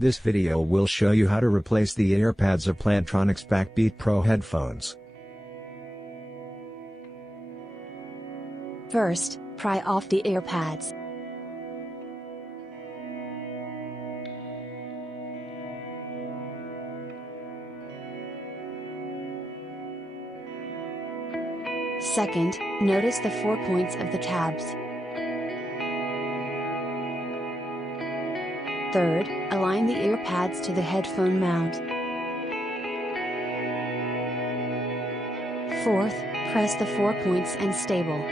This video will show you how to replace the earpads of Plantronics BackBeat Pro headphones. First, pry off the earpads. Second, notice the 4 points of the tabs. Third, align the earpads to the headphone mount. Fourth, press the 4 points and stable.